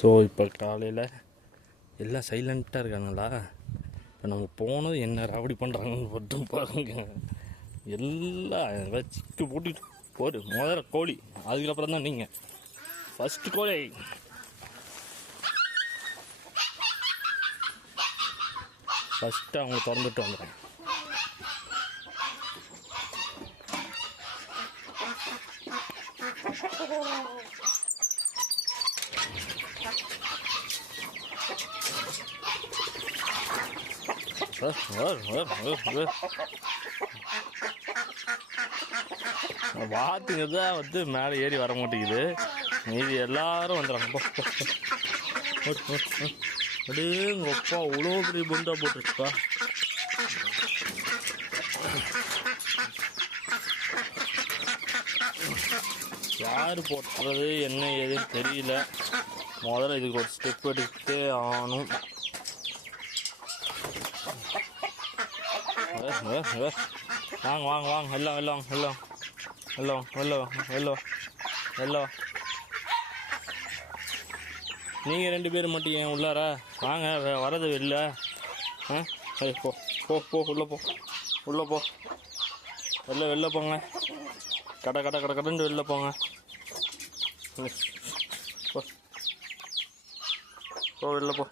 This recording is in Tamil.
ஸோ இப்போ காலையில் எல்லாம் சைலண்ட்டாக இருக்காங்களா? இப்போ நம்ம போனது என்ன ராவடி பண்ணுறாங்கன்னு மட்டும் பாருங்க. எல்லாம் சிக்கு போட்டுட்டு போடு. முதல்ல கோழி, அதுக்கப்புறம் தான் நீங்கள். ஃபஸ்ட்டு கோழி. ஃபஸ்ட்டு அவங்க திறந்துட்டு வந்துடுறேன். வாத்துங்க தான் வந்து மேலே ஏறி வர மாட்டேங்குது. மீதி எல்லாரும் வந்துடுறாங்க. அப்படியே எங்கள் அப்பா அவ்வளோ பெரிய குண்டா போட்டுருச்சுப்பா. யார் போட்டுறது என்ன ஏதுன்னு தெரியல. முதல்ல இதுக்கு ஒரு ஸ்டெப் எடுத்து ஆகணும். வாங்க வாங்க வாங்க, எல்லாம் எல்லாம் எல்லாம் எல்லாம் எல்லாம் எல்லாம் எல்லாம். நீங்கள் 2 பேர் மட்டும் ஏன் உள்ளாரா? வாங்க, வரது இல்லை. போ போ போ, உள்ளே போ, உள்ளே போ, வெளில போங்க. கடை கடை கடை கடைன்னு வெளில போங்க. போ போ, வெளில போ.